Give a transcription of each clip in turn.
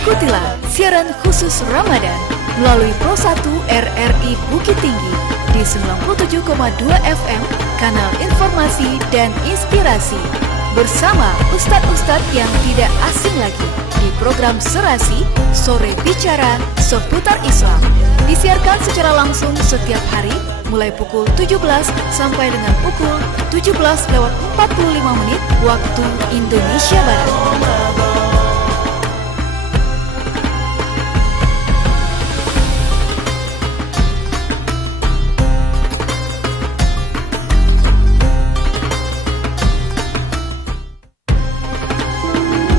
Ikutilah siaran khusus Ramadan melalui Pro 1 RRI Bukit Tinggi di 97,2 FM, kanal informasi dan inspirasi. Bersama ustadz-ustadz yang tidak asing lagi di program Serasi Sore Bicara seputar Islam. Disiarkan secara langsung setiap hari mulai pukul 17 sampai dengan pukul 17:45 waktu Indonesia Barat.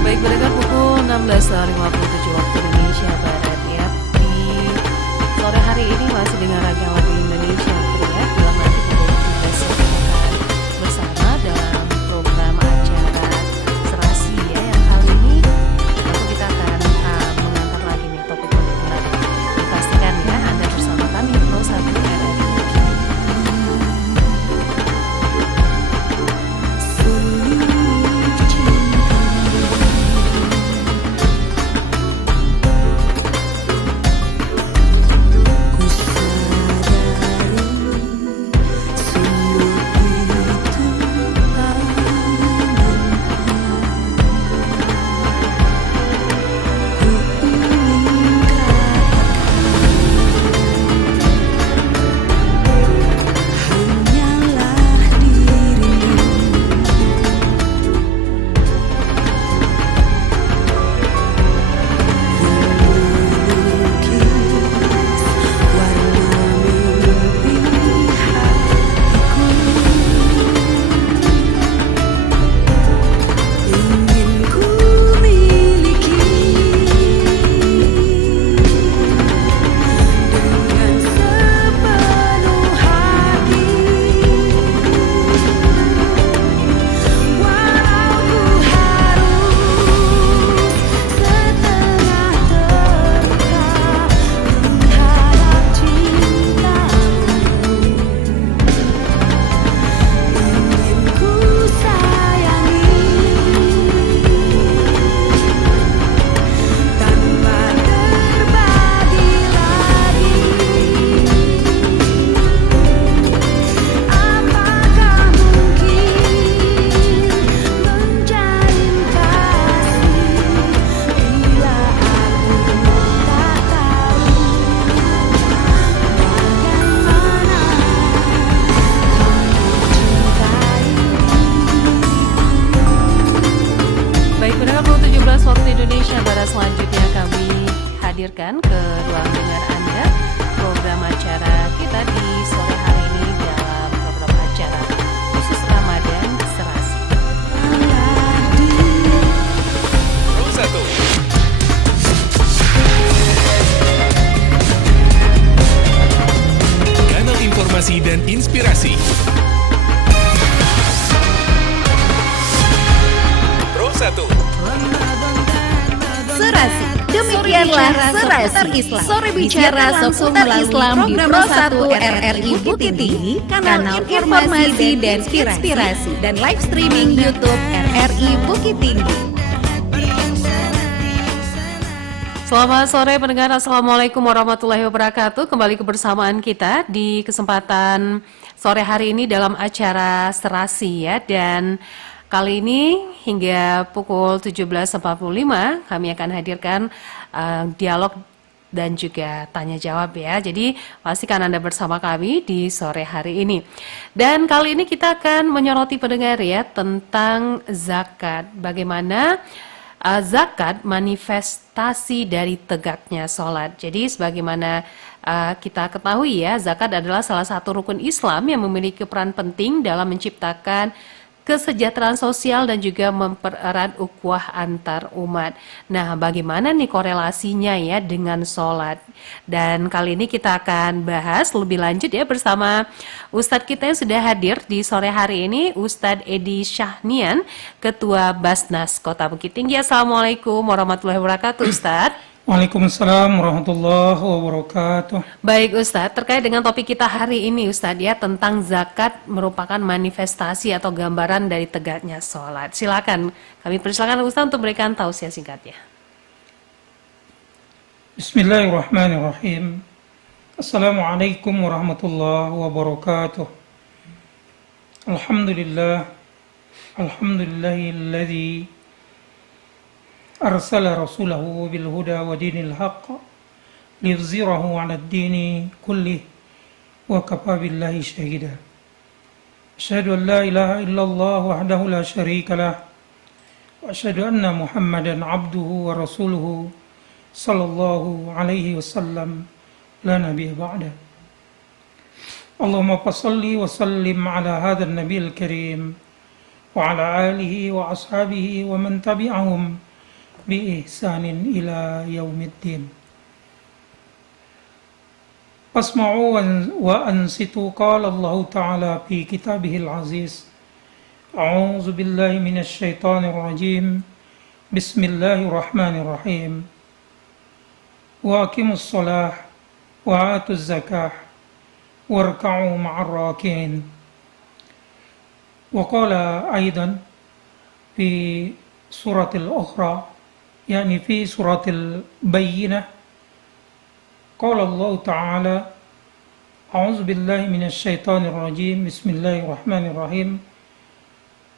Baik, berdekat pukul 16.57 waktu Indonesia Barat ya. Di sore hari ini masih dengan ragam lagu Indonesia ya. Dalam nanti pukul 17 kita akan bersama dalam program acara Serasi ya. Yang kali ini tentu kita akan mengantar lagi nih topik-topik menarik. Dipastikan ya Anda bersama kami Pro 1 RRI. Selanjutnya kami hadirkan ke ruang dengar Anda program acara kita di sore hari ini dalam program acara khusus Ramadan Serasi. Pro 1 Kanal informasi dan inspirasi. Pro 1 Serasi. Demikianlah Serasi Sore Bicara seputar Islam di Pro 1 RRI Bukit Tinggi, kanal informasi dan inspirasi, dan live streaming YouTube RRI Bukit Tinggi. Selamat sore pendengar, Assalamualaikum warahmatullahi wabarakatuh. Kembali kebersamaan kita di kesempatan sore hari ini dalam acara Serasi ya. Dan kali ini hingga pukul 17.45 kami akan hadirkan dialog dan juga tanya jawab ya. Jadi pastikan Anda bersama kami di sore hari ini. Dan kali ini kita akan menyoroti pendengar ya tentang zakat. Bagaimana zakat manifestasi dari tegaknya sholat. Jadi sebagaimana kita ketahui ya, zakat adalah salah satu rukun Islam yang memiliki peran penting dalam menciptakan kesejahteraan sosial dan juga mempererat ukhuwah antar umat. Nah, bagaimana nih korelasinya ya dengan sholat? Dan kali ini kita akan bahas lebih lanjut ya bersama Ustadz kita yang sudah hadir di sore hari ini, Ustadz Edi Syahnian, Ketua Basnas Kota Bukit Tinggi. Assalamualaikum warahmatullahi wabarakatuh, Ustadz. Waalaikumsalam warahmatullahi wabarakatuh. Baik Ustadz, terkait dengan topik kita hari ini Ustadz ya, tentang zakat merupakan manifestasi atau gambaran dari tegaknya sholat. Silakan, kami persilakan Ustadz untuk memberikan tausiah singkatnya. Bismillahirrahmanirrahim. Assalamualaikum warahmatullahi wabarakatuh. Alhamdulillah. Alhamdulillahilladzi arsala rasulahu bil huda wa dinil haqq liyuzhirahu 'alad dini kullih wa kafa billahi shahida. Asyhadu an la ilaha illallah wahdahu la syarika lah wa asyhadu anna Muhammadan 'abduhu wa rasuluhu sallallahu alaihi wasallam la nabiyya ba'da. Allahumma salli wa sallim ala hadzal nabiyil karim wa ala alihi wa ashabihi wa man tabi'ahum bi ihsanin ila yaumiddin. Fasma'u wa ansitu, qala Allah ta'ala fi kitabihil aziz. A'udzu billahi minasy syaithanir rajim. Bismillahirrahmanirrahim. Wa aqimus shalah wa atuz zakah warka'u ma'ar raki'in. Wa qala aidan fi suratil ukhra, yani fi suratil bayyinah, qala Allah ta'ala a'udzu billahi minasy syaithanir rajim. Bismillahirrahmanirrahim.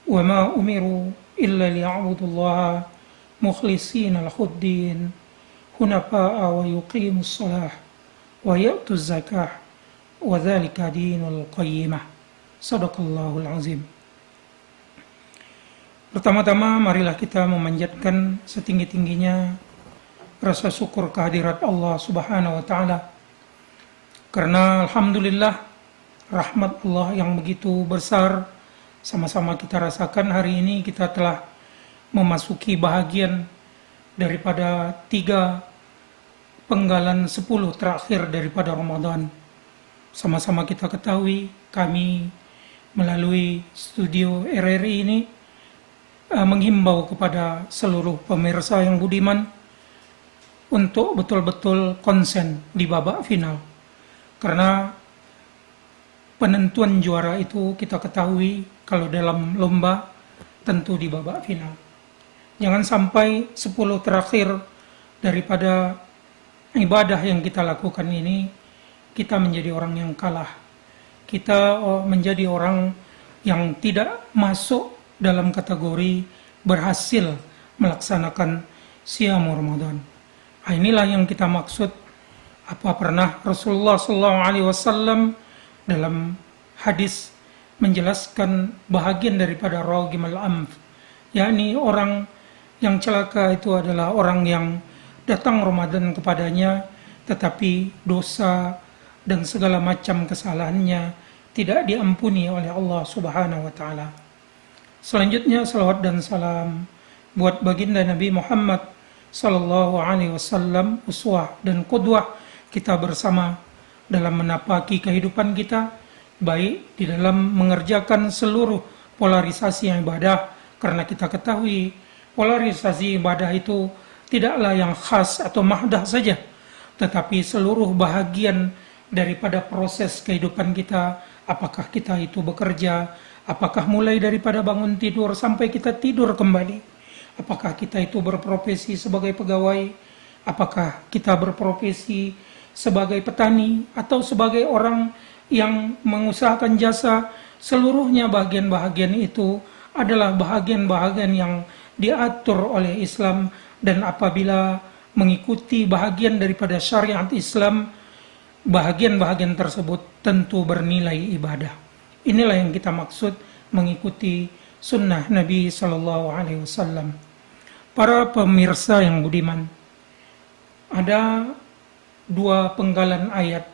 Wa ma umiru illa liya'budullaha mukhlishina lahuddin hunafa'a wa yuqimus shalah wa ya'tuz zakah wa dzalika dinul qayyimah. Shadaqallahul azim. Pertama-tama marilah kita memanjatkan setinggi-tingginya rasa syukur kehadirat Allah Subhanahu wa taala. Karena alhamdulillah rahmat Allah yang begitu besar sama-sama kita rasakan hari ini, kita telah memasuki bahagian daripada 3 penggalan 10 terakhir daripada Ramadan. Sama-sama kita ketahui, kami melalui studio RRI ini menghimbau kepada seluruh pemirsa yang budiman untuk betul-betul konsen di babak final. Karena penentuan juara itu kita ketahui kalau dalam lomba tentu di babak final. Jangan sampai 10 terakhir daripada ibadah yang kita lakukan ini kita menjadi orang yang kalah. Kita menjadi orang yang tidak masuk dalam kategori berhasil melaksanakan Siyam Ramadan. Inilah yang kita maksud. Apa pernah Rasulullah SAW dalam hadis menjelaskan bahagian daripada ragimul anf, yakni orang yang celaka itu adalah orang yang datang Ramadan kepadanya tetapi dosa dan segala macam kesalahannya tidak diampuni oleh Allah Subhanahu wa taala. Selanjutnya salawat dan salam buat baginda Nabi Muhammad sallallahu alaihi wasallam, uswah dan qudwah kita bersama dalam menapaki kehidupan kita, baik di dalam mengerjakan seluruh polarisasi ibadah, karena kita ketahui polarisasi ibadah itu tidaklah yang khas atau mahdah saja, tetapi seluruh bahagian daripada proses kehidupan kita. Apakah kita itu bekerja, apakah mulai daripada bangun tidur sampai kita tidur kembali, apakah kita itu berprofesi sebagai pegawai, apakah kita berprofesi sebagai petani atau sebagai orang yang mengusahakan jasa, seluruhnya bahagian-bahagian itu adalah bahagian-bahagian yang diatur oleh Islam, dan apabila mengikuti bahagian daripada syariat Islam, bahagian-bahagian tersebut tentu bernilai ibadah. Inilah yang kita maksud mengikuti sunnah Nabi Sallallahu Alaihi Wasallam. Para pemirsa yang budiman, ada 2 penggalan ayat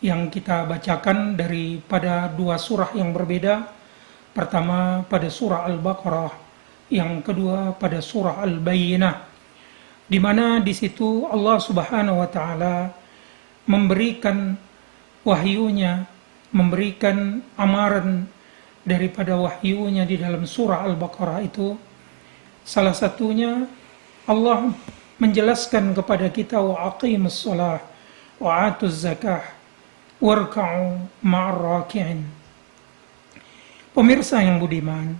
yang kita bacakan daripada 2 surah yang berbeda. Pertama pada surah Al-Baqarah, yang kedua pada surah Al-Bayyinah, di mana di situ Allah Subhanahu wa taala memberikan wahyunya, memberikan amaran daripada wahyunya di dalam surah Al-Baqarah itu. Salah satunya Allah menjelaskan kepada kita, wa aqimus shalah wa atuz zakah warka'u ma'ar raki'in. Pemirsa yang budiman,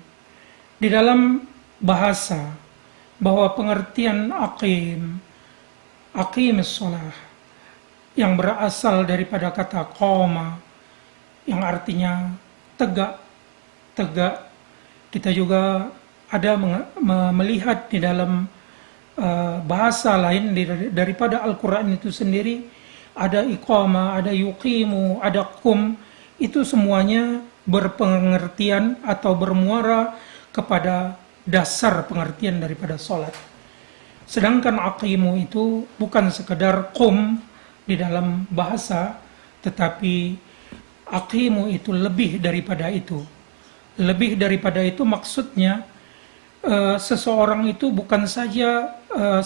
di dalam bahasa bahwa pengertian aqim aqimis shalah, yang berasal daripada kata qoma, yang artinya tegak. Kita juga ada melihat di dalam bahasa lain daripada Al-Quran itu sendiri, ada iqama, ada yuqimu, ada qum, itu semuanya berpengertian atau bermuara kepada dasar pengertian daripada sholat. Sedangkan aqimu itu bukan sekedar qum di dalam bahasa, tetapi aqimu itu lebih daripada itu. Lebih daripada itu maksudnya seseorang itu bukan saja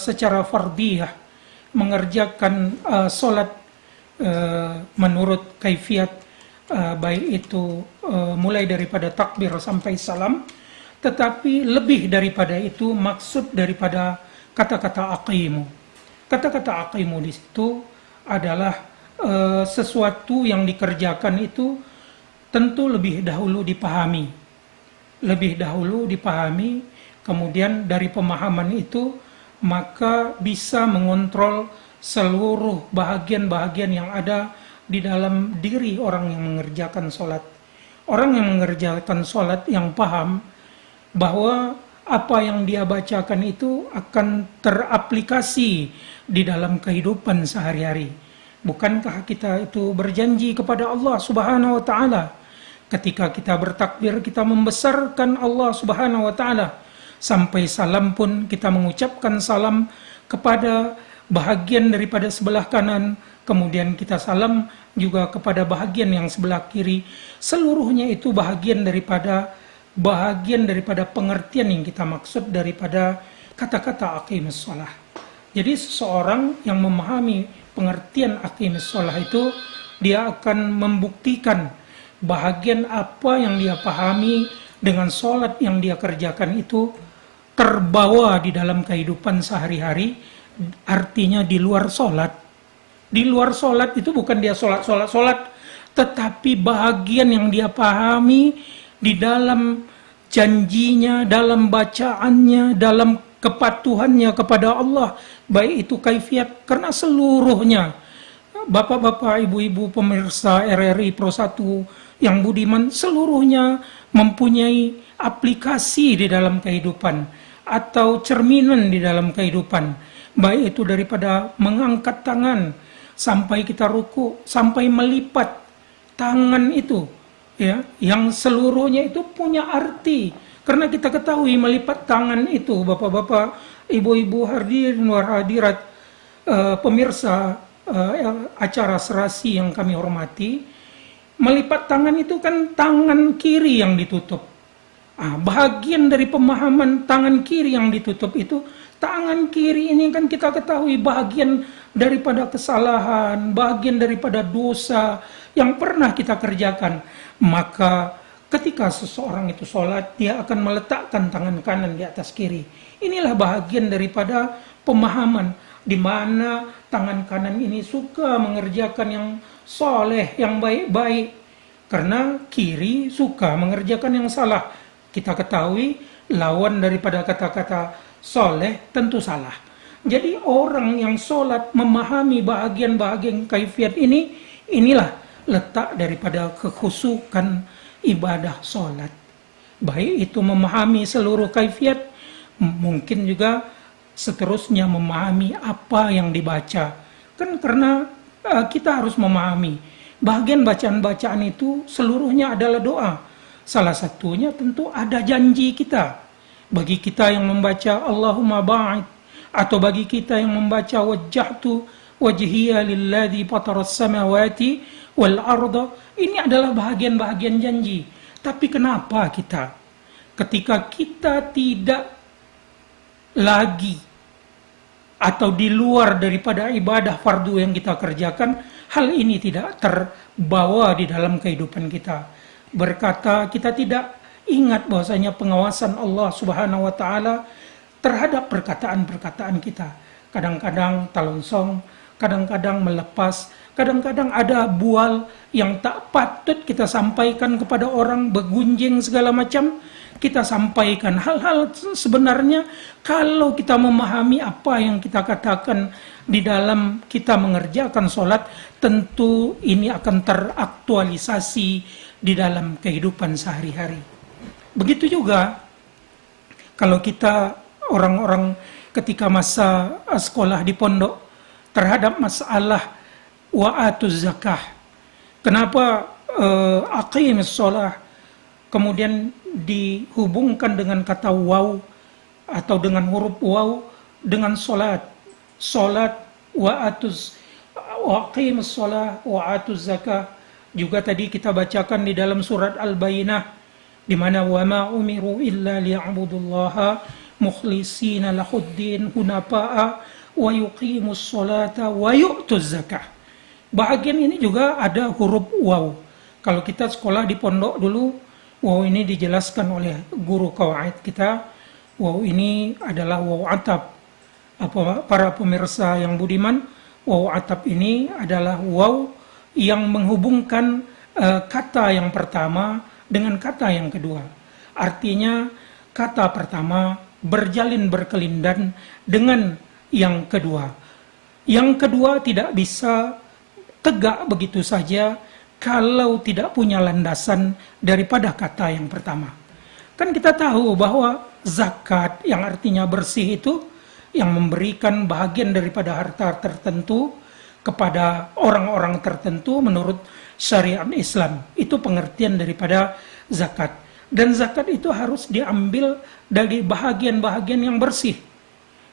secara fardiyah mengerjakan sholat menurut kaifiat, baik itu mulai daripada takbir sampai salam, tetapi lebih daripada itu maksud daripada kata-kata aqimu. Kata-kata aqimu di situ adalah sesuatu yang dikerjakan itu tentu lebih dahulu dipahami, kemudian dari pemahaman itu maka bisa mengontrol seluruh bahagian-bahagian yang ada di dalam diri orang yang mengerjakan sholat. Orang yang mengerjakan sholat yang paham bahwa apa yang dia bacakan itu akan teraplikasi di dalam kehidupan sehari-hari. Bukankah kita itu berjanji kepada Allah Subhanahu wa taala? Ketika kita bertakbir, kita membesarkan Allah Subhanahu wa taala. Sampai salam pun kita mengucapkan salam kepada bahagian daripada sebelah kanan, kemudian kita salam juga kepada bahagian yang sebelah kiri. Seluruhnya itu bahagian daripada pengertian yang kita maksud daripada kata-kata aqimus shalah. Jadi seseorang yang memahami pengertian aqimus shalah itu, dia akan membuktikan bahagian apa yang dia pahami dengan sholat yang dia kerjakan itu terbawa di dalam kehidupan sehari-hari, artinya di luar sholat. Di luar sholat itu bukan dia sholat, tetapi bahagian yang dia pahami di dalam janjinya, dalam bacaannya, dalam kepatuhannya kepada Allah, baik itu kaifiat, karena seluruhnya, bapak-bapak, ibu-ibu pemirsa RRI Pro 1 yang budiman, seluruhnya mempunyai aplikasi di dalam kehidupan atau cerminan di dalam kehidupan, baik itu daripada mengangkat tangan sampai kita ruku, sampai melipat tangan itu, ya, yang seluruhnya itu punya arti. Karena kita ketahui melipat tangan itu, bapak-bapak, ibu-ibu hadirin wa hadirat, pemirsa acara serasi yang kami hormati, melipat tangan itu kan tangan kiri yang ditutup. Bahagian dari pemahaman tangan kiri yang ditutup itu, tangan kiri ini kan kita ketahui bahagian daripada kesalahan, bahagian daripada dosa yang pernah kita kerjakan. Maka ketika seseorang itu sholat, dia akan meletakkan tangan kanan di atas kiri. Inilah bahagian daripada pemahaman, di mana tangan kanan ini suka mengerjakan yang soleh, yang baik-baik, karena kiri suka mengerjakan yang salah. Kita ketahui lawan daripada kata-kata soleh tentu salah. Jadi orang yang sholat memahami bahagian-bahagian kaifiat ini, inilah letak daripada kekhusukan ibadah sholat. Baik itu memahami seluruh kaifiat, mungkin juga seterusnya memahami apa yang dibaca. Kan karena kita harus memahami bahagian bacaan-bacaan itu seluruhnya adalah doa. Salah satunya tentu ada janji kita. Bagi kita yang membaca Allahumma ba'id, atau bagi kita yang membaca wajjahtu wajhiya lilladzi fataras samawati wal arda, ini adalah bahagian-bahagian janji. Tapi kenapa kita ketika kita tidak lagi atau di luar daripada ibadah fardu yang kita kerjakan, hal ini tidak terbawa di dalam kehidupan kita? Berkata kita tidak ingat bahwasanya pengawasan Allah Subhanahu wa taala terhadap perkataan-perkataan kita. Kadang-kadang talonsong, kadang-kadang melepas, kadang-kadang ada bual yang tak patut kita sampaikan kepada orang, begunjing segala macam. kita sampaikan hal-hal sebenarnya kalau kita memahami apa yang kita katakan di dalam kita mengerjakan sholat, tentu ini akan teraktualisasi di dalam kehidupan sehari-hari. Begitu juga kalau kita orang-orang ketika masa sekolah di pondok terhadap masalah wa'atuz zakah. Kenapa aqimis sholah kemudian dihubungkan dengan kata waw atau dengan huruf waw dengan solat waqimus sholah wa'atuz zakah. Juga tadi kita bacakan di dalam surat Al-Bayyinah di mana wa ma umiru illa liya'budullaha mukhlishina lahuddin hunafa'a wa yuqimus sholata wa yu'tuz zakah. Bahagian ini juga ada huruf waw. Kalau kita sekolah di pondok dulu, waw ini dijelaskan oleh guru qawaid kita. Waw ini adalah waw atap. Para pemirsa yang budiman, waw atap ini adalah waw yang menghubungkan kata yang pertama dengan kata yang kedua. Artinya kata pertama berjalin berkelindan dengan yang kedua. Yang kedua tidak bisa tegak begitu saja kalau tidak punya landasan daripada kata yang pertama. Kan kita tahu bahwa zakat yang artinya bersih itu yang memberikan bahagian daripada harta tertentu kepada orang-orang tertentu menurut syariat Islam. Itu pengertian daripada zakat. Dan zakat itu harus diambil dari bahagian-bahagian yang bersih.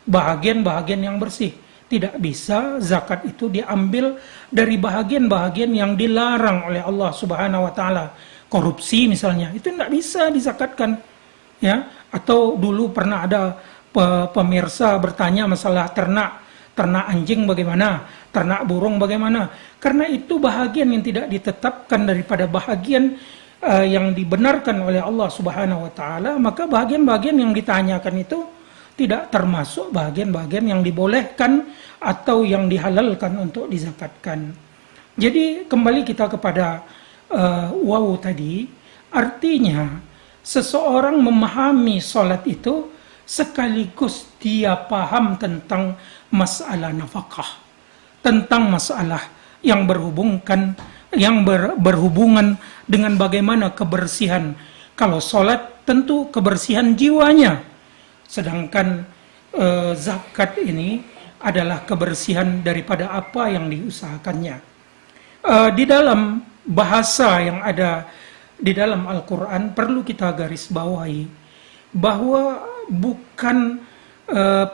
Bahagian-bahagian yang bersih. Tidak bisa zakat itu diambil dari bahagian-bahagian yang dilarang oleh Allah Subhanahu wa taala. Korupsi misalnya, itu tidak bisa dizakatkan. Ya, atau dulu pernah ada pemirsa bertanya masalah ternak anjing bagaimana, ternak burung bagaimana. Karena itu bahagian yang tidak ditetapkan daripada bahagian yang dibenarkan oleh Allah Subhanahu wa taala, maka bahagian-bahagian yang ditanyakan itu tidak termasuk bahagian-bahagian yang dibolehkan atau yang dihalalkan untuk dizakatkan. Jadi kembali kita kepada waw tadi, artinya seseorang memahami sholat itu sekaligus dia paham tentang masalah nafkah, tentang masalah yang berhubungan dengan bagaimana kebersihan. Kalau sholat tentu kebersihan jiwanya. Sedangkan zakat ini adalah kebersihan daripada apa yang diusahakannya. Di dalam bahasa yang ada di dalam Al-Quran perlu kita garis bawahi bahwa bukan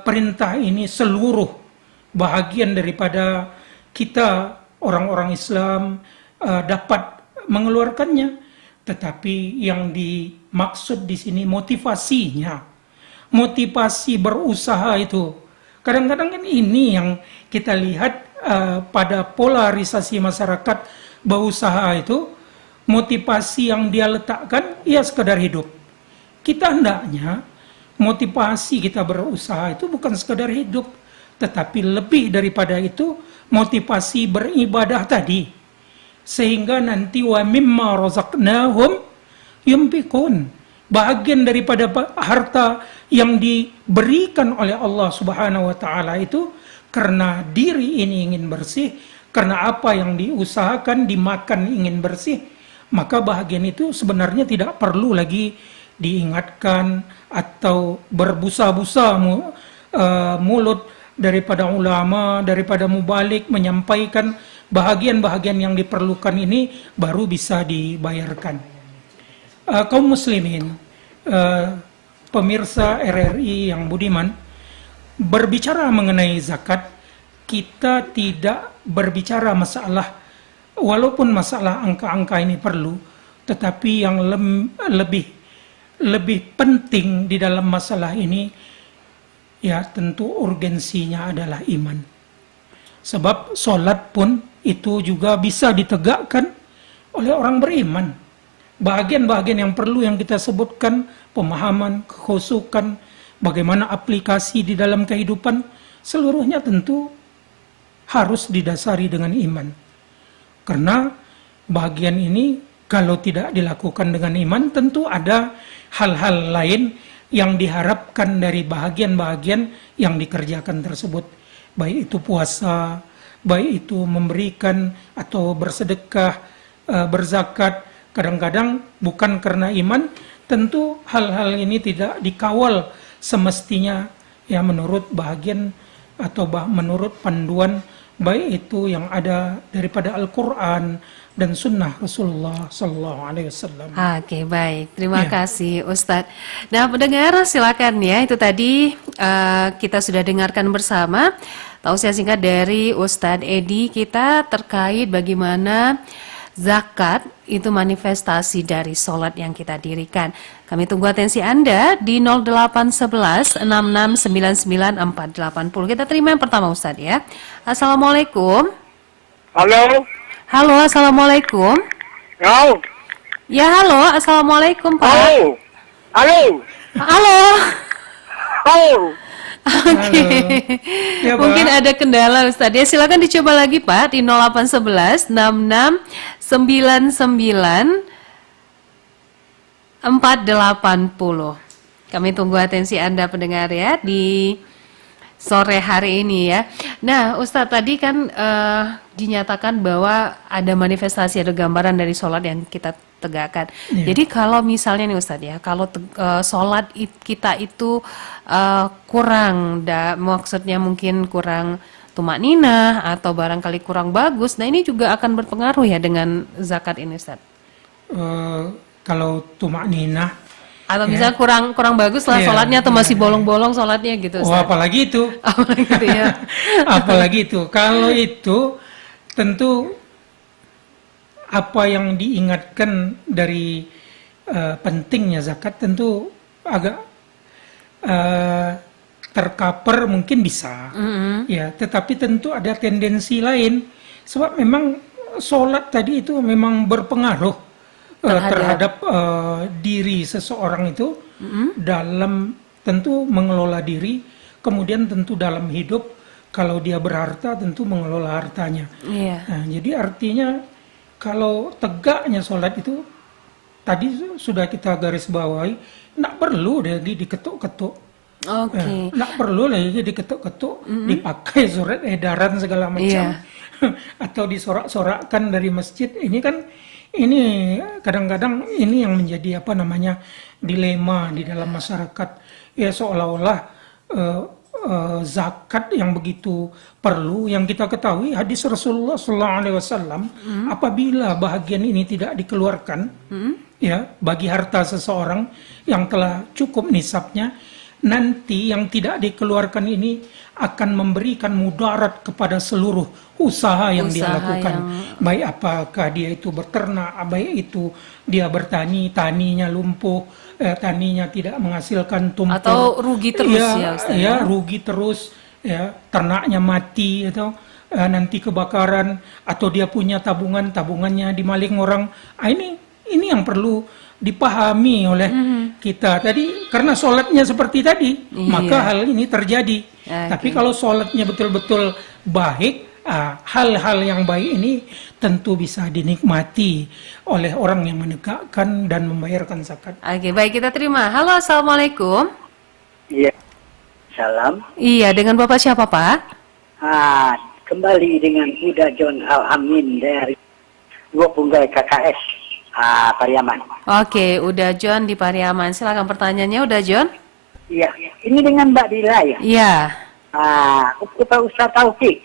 perintah ini seluruh bahagian daripada kita orang-orang Islam dapat mengeluarkannya, tetapi yang dimaksud di sini motivasinya. Motivasi berusaha itu. Kadang-kadang kan ini yang kita lihat pada polarisasi masyarakat berusaha itu, motivasi yang dia letakkan, ya sekedar hidup. Kita hendaknya, motivasi kita berusaha itu bukan sekedar hidup, tetapi lebih daripada itu, motivasi beribadah tadi. Sehingga nanti wa mimma razaqnahum yunfiqun. Bahagian daripada harta yang diberikan oleh Allah Subhanahu wa taala itu karena diri ini ingin bersih, karena apa yang diusahakan dimakan ingin bersih, maka bahagian itu sebenarnya tidak perlu lagi diingatkan atau berbusa-busa mulut daripada ulama, daripada mubalik menyampaikan bahagian-bahagian yang diperlukan ini baru bisa dibayarkan. Kaum muslimin, pemirsa RRI yang budiman, berbicara mengenai zakat, kita tidak berbicara masalah, walaupun masalah angka-angka ini perlu, tetapi yang lebih penting di dalam masalah ini, ya tentu urgensinya adalah iman. Sebab sholat pun itu juga bisa ditegakkan oleh orang beriman. Bahagian-bahagian yang perlu yang kita sebutkan, pemahaman, kekhusukan, bagaimana aplikasi di dalam kehidupan, seluruhnya tentu harus didasari dengan iman. Karena bahagian ini Kalau tidak dilakukan dengan iman, tentu ada hal-hal lain yang diharapkan dari bahagian-bahagian yang dikerjakan tersebut. Baik itu puasa, baik itu memberikan atau bersedekah, berzakat. Kadang-kadang bukan karena iman, tentu hal-hal ini tidak dikawal semestinya ya menurut bahagian atau menurut panduan baik itu yang ada daripada Al-Quran dan Sunnah Rasulullah Sallallahu Alaihi Wasallam. Oke, baik. Terima kasih, Ustadz. Nah, pendengar, silakan ya. Itu tadi kita sudah dengarkan bersama tausiah singkat dari Ustadz Edi kita terkait bagaimana zakat itu manifestasi dari sholat yang kita dirikan. Kami tunggu atensi Anda di 0811 6699 480. Kita terima yang pertama, Ustadz ya. Assalamualaikum. Halo. Halo, assalamualaikum. Halo. Ya, halo, assalamualaikum, Pak. Halo. Halo. Halo. Halo. Oke. Ya, Pak. Mungkin ada kendala, Ustadz. Ya, silakan dicoba lagi, Pak, di 0811 6699 480. Kami tunggu atensi Anda pendengar ya di sore hari ini ya. Nah, Ustadz tadi kan dinyatakan bahwa ada manifestasi, ada gambaran dari sholat yang kita tegakkan. Jadi kalau misalnya nih Ustadz ya, kalau sholat kita itu kurang, maksudnya mungkin kurang tumakninah atau barangkali kurang bagus, nah ini juga akan berpengaruh ya dengan zakat ini Ustadz? Kalau tumakninah atau misalnya kurang bagus lah sholatnya atau masih bolong-bolong sholatnya gitu Ustaz. Apalagi itu. Apalagi gitu ya. Apalagi itu. Kalau itu tentu apa yang diingatkan dari pentingnya zakat tentu agak tercover mungkin bisa. Ya, tetapi tentu ada tendensi lain sebab memang sholat tadi itu memang berpengaruh terhadap diri seseorang itu dalam tentu mengelola diri, kemudian tentu dalam hidup kalau dia berharta tentu mengelola hartanya. Nah, jadi artinya kalau tegaknya sholat itu tadi sudah kita garis bawahi, nggak perlu lagi diketuk-ketuk. Nggak perlu lagi diketuk-ketuk, dipakai surat edaran segala macam atau disorak-sorakkan dari masjid. Ini kadang-kadang ini yang menjadi dilema di dalam masyarakat ya, seolah-olah zakat yang begitu perlu, yang kita ketahui hadis Rasulullah Sallallahu Alaihi Wasallam apabila bahagian ini tidak dikeluarkan ya bagi harta seseorang yang telah cukup nisabnya, nanti yang tidak dikeluarkan ini akan memberikan mudarat kepada seluruh usaha yang dia lakukan. Baik apakah dia itu berternak, baik itu dia bertani, taninya lumpuh, taninya tidak menghasilkan tumpul. Atau rugi terus ya Ustaz. Ya, rugi terus, ya, ternaknya mati atau nanti kebakaran, atau dia punya tabungannya dimaling orang. Ini yang perlu dipahami oleh kita tadi, karena sholatnya seperti tadi, maka hal ini terjadi. Tapi kalau sholatnya betul-betul baik, hal-hal yang baik ini tentu bisa dinikmati oleh orang yang menegakkan dan membayarkan zakat. Oke, baik, kita terima. Halo, assalamualaikum. Iya. Salam. Iya, dengan Bapak siapa Pak? Kembali dengan Uda John Al-Amin dari Dua Punggai KKS Pariaman. Oke, Uda John di Pariaman. Silakan pertanyaannya, Uda John. Iya, ini dengan Mbak Dila ya? Iya. Pak Ustaz Taufik.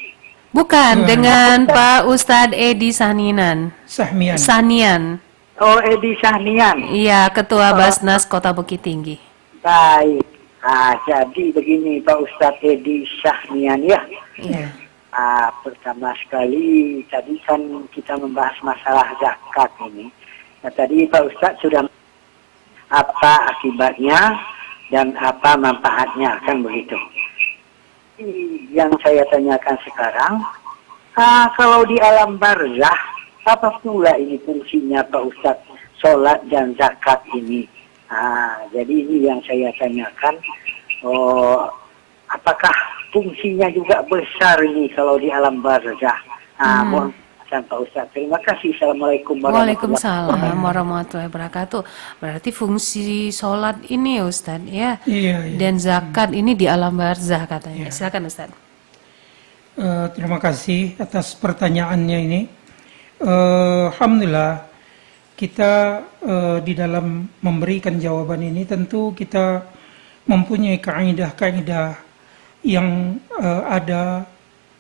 Bukan, dengan Pak Ustadz Edi Sahnian. Oh, Edi Sahnian. Iya, Ketua Basnas Kota Bukit Tinggi. Baik. Jadi begini Pak Ustadz Edi Sahnian ya. Iya. Pertama sekali tadi kan kita membahas masalah zakat ini. Nah, tadi Pak Ustadz sudah apa akibatnya dan apa manfaatnya, kan begitu. Yang saya tanyakan sekarang, kalau di alam barzah, apa pula ini fungsinya Pak Ustadz, sholat dan zakat ini? Jadi ini yang saya tanyakan, apakah fungsinya juga besar ini kalau di alam barzah? dan Pak Ustadz. Terima kasih. Assalamualaikum warahmatullahi Waalaikumsalam warahmatullahi wabarakatuh. Berarti fungsi sholat ini ya Ustadz ya. Iya. Dan zakat ini di alam barzah katanya. Silakan Ustadz. Terima kasih atas pertanyaannya ini. Alhamdulillah kita di dalam memberikan jawaban ini tentu kita mempunyai kaidah-kaidah yang ada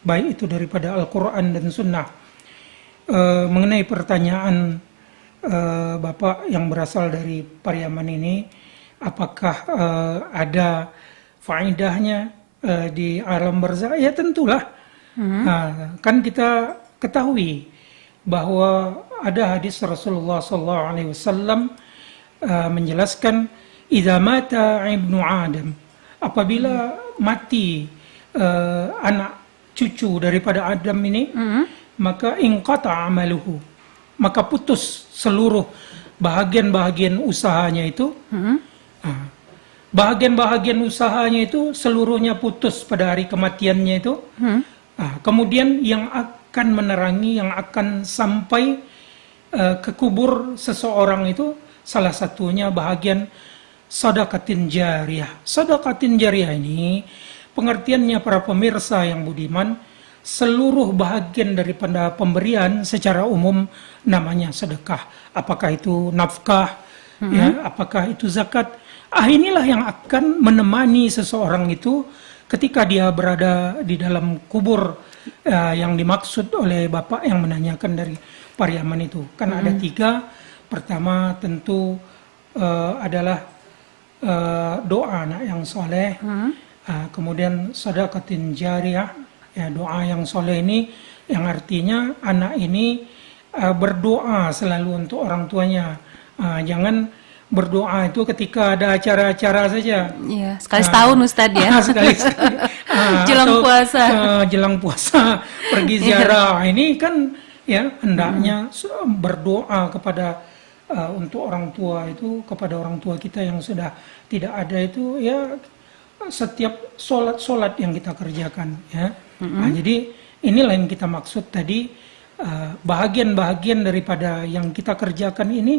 baik itu daripada Al-Quran dan Sunnah. Mengenai pertanyaan Bapak yang berasal dari Pariaman ini, apakah ada faedahnya di alam barzah? Ya tentulah. Kan kita ketahui bahwa ada hadis Rasulullah SAW menjelaskan, idza mata ibnu Adam, apabila mati anak cucu daripada Adam ini, maka inqata amaluhu, maka putus seluruh bahagian-bahagian usahanya itu. Bahagian-bahagian usahanya itu seluruhnya putus pada hari kematiannya itu. Kemudian yang akan menerangi, yang akan sampai ke kubur seseorang itu salah satunya bahagian sedekatin jariyah. Sedekatin jariyah ini pengertiannya para pemirsa yang budiman, seluruh bahagian daripada pemberian secara umum namanya sedekah. Apakah itu nafkah, ya, apakah itu zakat. Inilah yang akan menemani seseorang itu ketika dia berada di dalam kubur yang dimaksud oleh Bapak yang menanyakan dari Pariaman itu. Kan ada 3. Pertama tentu adalah doa anak yang soleh. Kemudian sedekatin jariyah, ya, doa yang soleh ini yang artinya anak ini berdoa selalu untuk orang tuanya. Jangan berdoa itu ketika ada acara-acara saja. Iya, sekali setahun Ustadz ya. Sekali. Jelang puasa. Jelang puasa pergi ziarah. Ini kan ya hendaknya berdoa kepada untuk orang tua itu, kepada orang tua kita yang sudah tidak ada itu, ya setiap solat yang kita kerjakan, ya. Jadi inilah yang kita maksud tadi, bahagian-bahagian daripada yang kita kerjakan ini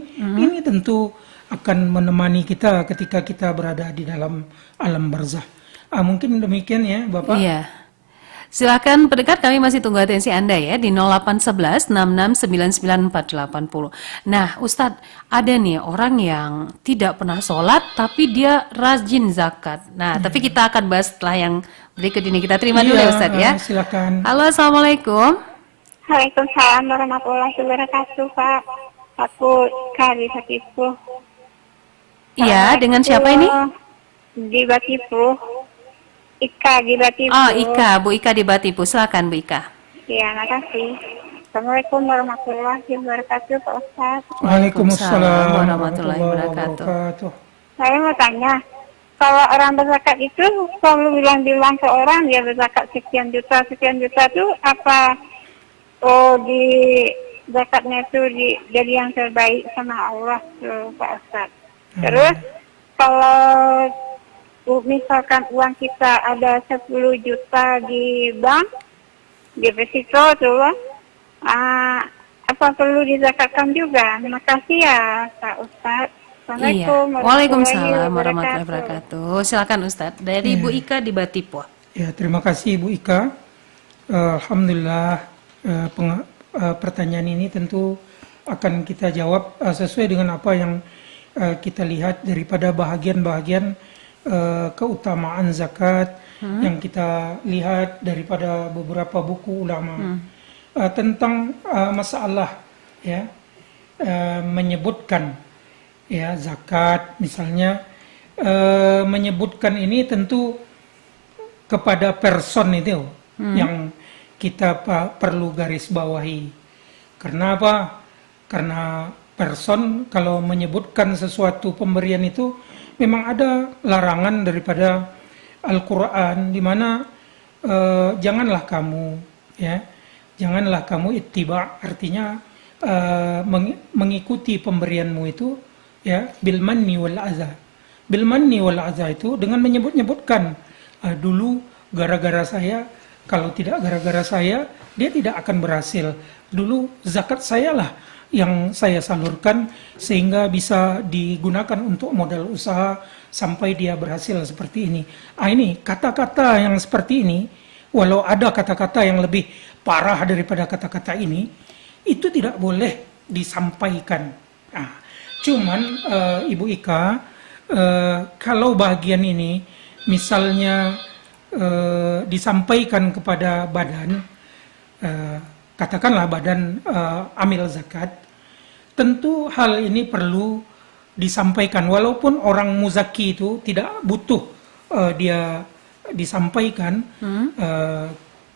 tentu akan menemani kita ketika kita berada di dalam alam barzah. Mungkin demikian ya Bapak. Iya. Silakan pendekat, kami masih tunggu atensi Anda ya di 0811 6699 Nah, Ustadz, ada nih orang yang tidak pernah sholat tapi dia rajin zakat. Nah, tapi kita akan bahas setelah yang berikut ini. Kita terima dulu ya Ustadz ya. Silakan. Halo, Assalamualaikum. Waalaikumsalam warahmatullahi wabarakatuh, Pak. Aku Kari Batipuh. Iya, dengan siapa ini? Di Batipuh. Ika di Batipuh. Oh, Ika, Bu Ika di Batipuh. Silakan Bu Ika. Iya, makasih. Assalamualaikum warahmatullahi wabarakatuh, Pak Ustaz. Waalaikumsalam warahmatullahi wabarakatuh. Saya mau tanya, kalau orang berzakat itu selalu bilang ke orang dia berzakat sekian juta itu apa? Oh, di zakatnya itu jadi yang terbaik sama Allah tuh, Pak Ustaz. Terus kalau misalkan uang kita ada 10 juta di bank, di deposito tuh, apa perlu dizakatkan juga? Terima kasih ya, Pak Ustaz. Assalamualaikum. Iya. Waalaikumsalam warahmatullahi wabarakatuh. Silakan Ustadz dari Bu Ika di Batipuh. Ya, terima kasih Bu Ika. Alhamdulillah pertanyaan ini tentu akan kita jawab sesuai dengan apa yang kita lihat daripada bahagian-bahagian keutamaan zakat yang kita lihat daripada beberapa buku ulama tentang masalah ya menyebutkan ya zakat misalnya menyebutkan ini tentu kepada person itu yang kita perlu garis bawahi. Karena apa? Karena person kalau menyebutkan sesuatu pemberian itu memang ada larangan daripada Al-Quran di mana janganlah kamu ittiba, artinya mengikuti pemberianmu itu ya bil manni wal adza. Bil manni wal adza itu dengan menyebutkan dulu gara-gara saya Kalau tidak gara-gara saya, dia tidak akan berhasil. Dulu zakat saya lah yang saya salurkan sehingga bisa digunakan untuk modal usaha sampai dia berhasil seperti ini. Ini kata-kata yang seperti ini, walau ada kata-kata yang lebih parah daripada kata-kata ini, itu tidak boleh disampaikan. Cuman Ibu Ika, kalau bagian ini misalnya disampaikan kepada badan, katakanlah badan amil zakat, tentu hal ini perlu disampaikan walaupun orang muzaki itu tidak butuh dia disampaikan,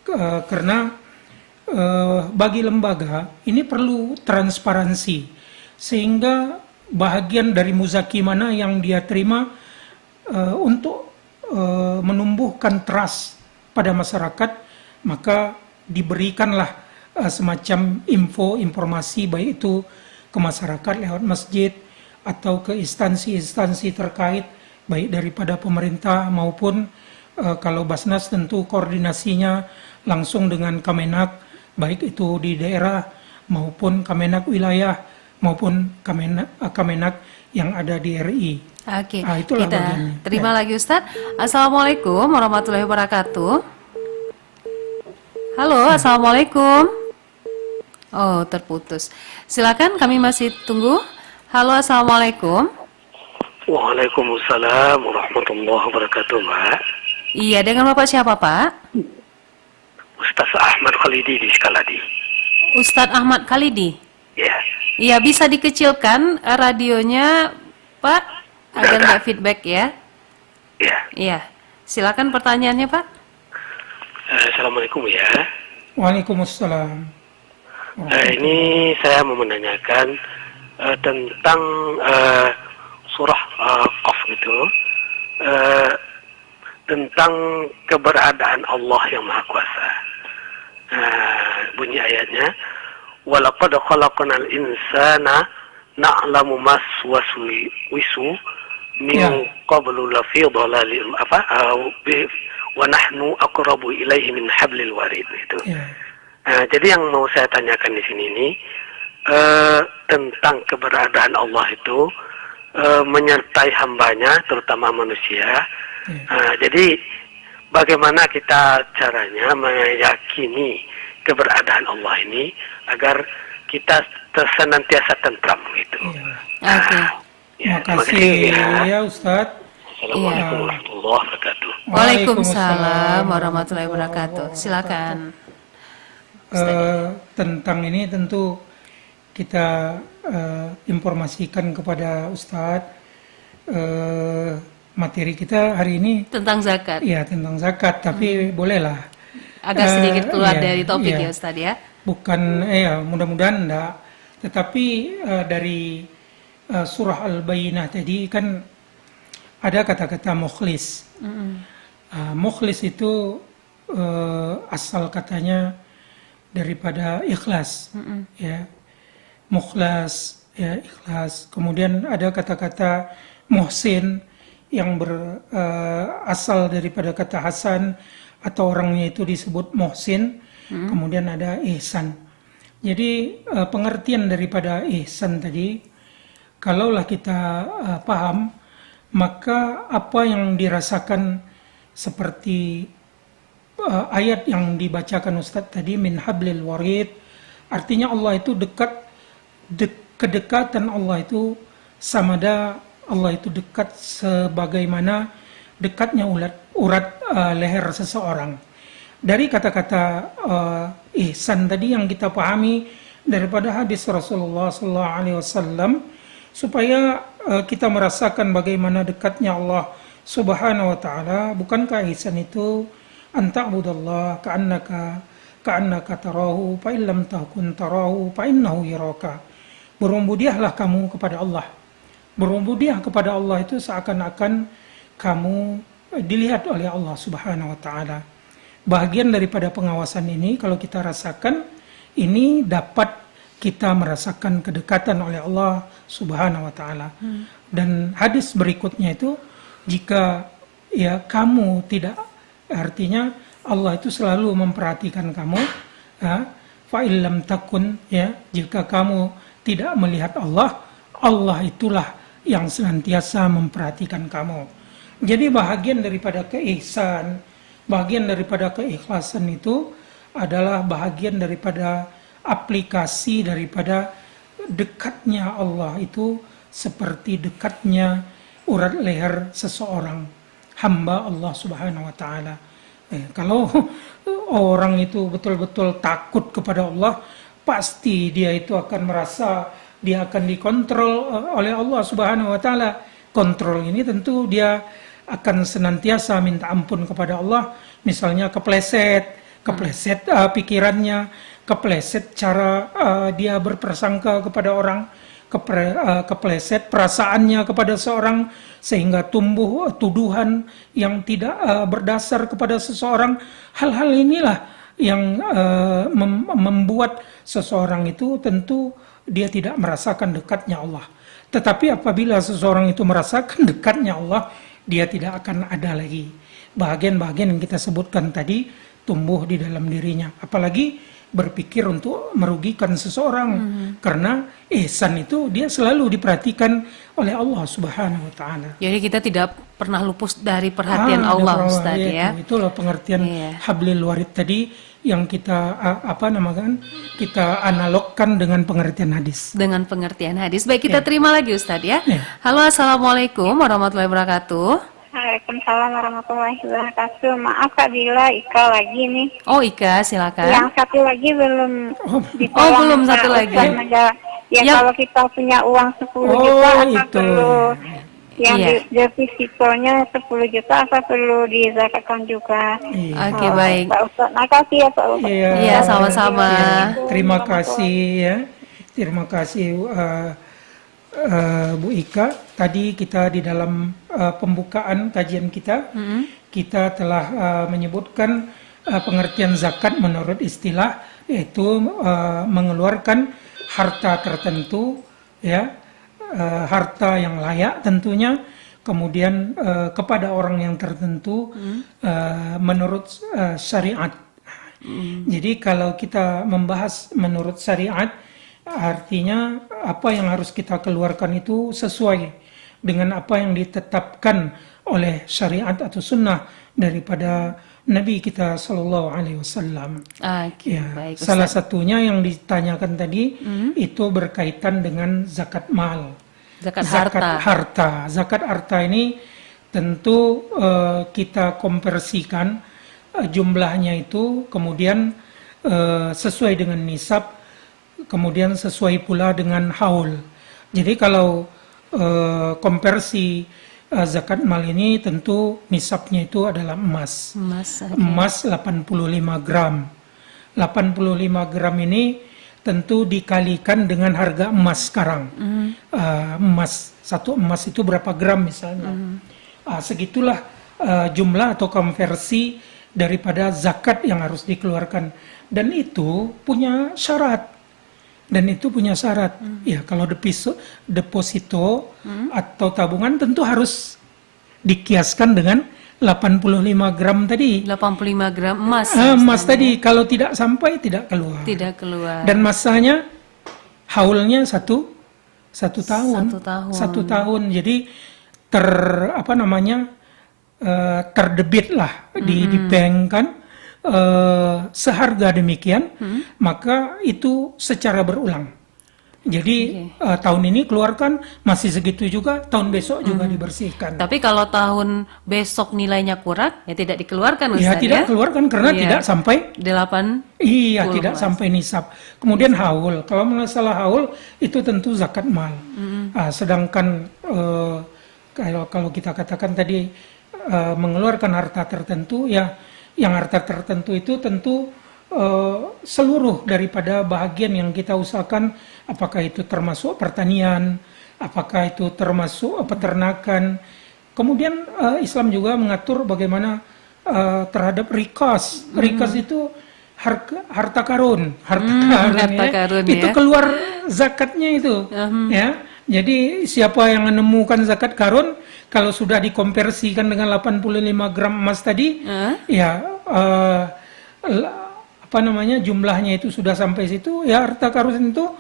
karena bagi lembaga ini perlu transparansi sehingga bahagian dari muzaki mana yang dia terima untuk menumbuhkan trust pada masyarakat, maka diberikanlah semacam informasi baik itu ke masyarakat lewat masjid atau ke instansi-instansi terkait baik daripada pemerintah maupun kalau Basnas tentu koordinasinya langsung dengan Kemenak baik itu di daerah maupun Kemenak wilayah maupun Kemenak yang ada di RI. Oke, Itulah kita bagiannya. terima lagi Ustadz. Assalamualaikum warahmatullahi wabarakatuh. Halo, Assalamualaikum. Oh, terputus. Silakan, kami masih tunggu. Halo, Assalamualaikum. Waalaikumsalam warahmatullahi wabarakatuh, Mbak. Iya, dengan Bapak siapa, Pak? Ustaz Ahmad Khalidi di Sekaladi. Ustadz Ahmad Khalidi. Ya. Iya, bisa dikecilkan radionya, Pak, agar nggak feedback ya. Ya. Iya, silakan pertanyaannya, Pak. Assalamualaikum ya. Waalaikumsalam. Ini saya mau menanyakan tentang surah Qaf itu, tentang keberadaan Allah yang Maha Kuasa. Bunyi ayatnya, walaqad khalaqnal insana na'lamu ma waswisu min qablu lafi dhalalin wa nahnu aqrabu ilaihi min hablil warid itu. Jadi yang mau saya tanyakan di sini ini tentang keberadaan Allah itu menyertai hambanya, terutama manusia. Jadi bagaimana kita caranya meyakini keberadaan Allah ini agar kita senantiasa tentram gitu. Oke. Terima kasih ya Ustadz. Assalamualaikum warahmatullahi wabarakatuh. Waalaikumsalam warahmatullahi wabarakatuh. Silakan. Tentang ini tentu kita informasikan kepada Ustadz, materi kita hari ini Tentang zakat. ya tentang zakat, tapi bolehlah Agak sedikit keluar iya, dari topik iya. ya Ustadz ya. bukan mudah-mudahan enggak, tetapi dari surah Al-Bayyinah tadi kan ada kata-kata mukhlis. Mukhlis itu asal katanya daripada ikhlas, ya, mukhlas, ya, ikhlas. Kemudian ada kata-kata muhsin yang berasal daripada kata Hasan atau orangnya itu disebut muhsin. Kemudian ada ihsan. Jadi pengertian daripada ihsan tadi, kalaulah kita paham, maka apa yang dirasakan seperti ayat yang dibacakan Ustadz tadi, min hablil warid, artinya Allah itu dekat, kedekatan Allah itu samada, Allah itu dekat sebagaimana dekatnya urat leher seseorang. Dari kata-kata ihsan tadi yang kita pahami daripada hadis Rasulullah SAW, supaya kita merasakan bagaimana dekatnya Allah Subhanahu wa Ta'ala. Bukankah ihsan itu anta'budallah ka'annaka tarahu fa illam takun tarahu fa innahu yaraka. Berubudiyahlah kamu kepada Allah. Berubudiyah kepada Allah itu seakan-akan kamu dilihat oleh Allah Subhanahu wa Ta'ala. Bagian daripada pengawasan ini kalau kita rasakan, ini dapat kita merasakan kedekatan oleh Allah Subhanahu wa Ta'ala. Dan hadis berikutnya itu, jika ya kamu tidak, artinya Allah itu selalu memperhatikan kamu. Fa'illam takun, ya, jika kamu tidak melihat Allah, Allah itulah yang senantiasa memperhatikan kamu. Jadi bahagian daripada keihsan, bahagian daripada keikhlasan itu adalah bahagian daripada aplikasi daripada dekatnya Allah itu seperti dekatnya urat leher seseorang hamba Allah Subhanahu wa taala. Kalau orang itu betul-betul takut kepada Allah, pasti dia itu akan merasa dia akan dikontrol oleh Allah Subhanahu wa taala. Kontrol ini tentu dia akan senantiasa minta ampun kepada Allah, misalnya kepleset pikirannya, kepleset cara dia berprasangka kepada orang, kepleset perasaannya kepada seorang, sehingga tumbuh tuduhan yang tidak berdasar kepada seseorang. Hal-hal inilah yang membuat seseorang itu tentu dia tidak merasakan dekatnya Allah. Tetapi apabila seseorang itu merasakan dekatnya Allah, dia tidak akan ada lagi bahagian-bahagian yang kita sebutkan tadi tumbuh di dalam dirinya. Apalagi berpikir untuk merugikan seseorang, karena ihsan itu dia selalu diperhatikan oleh Allah Subhanahu wa taala. Jadi kita tidak pernah lupus dari perhatian Allah, Ustaz, ya. Itulah pengertian hablil warid tadi yang kita kita analogkan dengan pengertian hadis. Dengan pengertian hadis. Baik, kita terima lagi, Ustaz, ya. Halo, Assalamualaikum warahmatullahi wabarakatuh. Waalaikumsalam warahmatullahi wabarakatuh. Maaf Kak Bila, Ika lagi nih. Oh, Ika, silakan. Yang satu lagi belum ditolong. Belum satu lagi. Kalau kita punya uang 10 juta apa perlu yang depositonya 10 juta apa perlu dizakatkan juga? Oke, baik. Pak Ustadz, makasih ya Pak Ustadz. Iya, sama-sama. Terima kasih ya. Terima kasih Bu Ika. Tadi kita di dalam pembukaan kajian kita, kita telah menyebutkan pengertian zakat menurut istilah, yaitu mengeluarkan harta tertentu, ya, harta yang layak tentunya, kemudian kepada orang yang tertentu menurut syariat. Jadi kalau kita membahas menurut syariat, artinya apa yang harus kita keluarkan itu sesuai dengan apa yang ditetapkan oleh syariat atau sunnah daripada Nabi kita Sallallahu Alaihi Wasallam. Baik, salah satunya yang ditanyakan tadi itu berkaitan dengan zakat mal, zakat harta. Zakat harta ini tentu kita konversikan jumlahnya itu, kemudian sesuai dengan nisab, kemudian sesuai pula dengan haul. Jadi kalau konversi zakat mal ini tentu nisabnya itu adalah emas. Emas 85 gram. 85 gram ini tentu dikalikan dengan harga emas sekarang. Satu emas itu berapa gram misalnya. Segitulah jumlah atau konversi daripada zakat yang harus dikeluarkan. Dan itu punya syarat. Ya, kalau deposito atau tabungan tentu harus dikiaskan dengan 85 gram tadi. 85 gram emas. Emas tadi, kalau tidak sampai tidak keluar. Tidak keluar. Dan masanya haulnya satu tahun. Satu tahun. Jadi terdebit lah di bank kan. Seharga demikian, maka itu secara berulang. Jadi tahun ini keluarkan masih segitu juga, tahun besok juga dibersihkan. Tapi kalau tahun besok nilainya kurang, ya tidak dikeluarkan, Ustaz, ya? Tidak keluarkan karena tidak sampai 8. Iya, tidak sampai nisab. Kemudian haul. Kalau masalah haul itu tentu zakat mal. Sedangkan kalau kita katakan tadi mengeluarkan harta tertentu, ya, yang harta tertentu itu tentu seluruh daripada bahagian yang kita usahakan, apakah itu termasuk pertanian, apakah itu termasuk peternakan. Kemudian Islam juga mengatur bagaimana terhadap rikas. Rikas itu harta karun, itu keluar zakatnya itu, ya. Jadi siapa yang menemukan zakat karun, kalau sudah dikonversikan dengan 85 gram emas tadi, ya apa namanya, jumlahnya itu sudah sampai situ, ya harta karun itu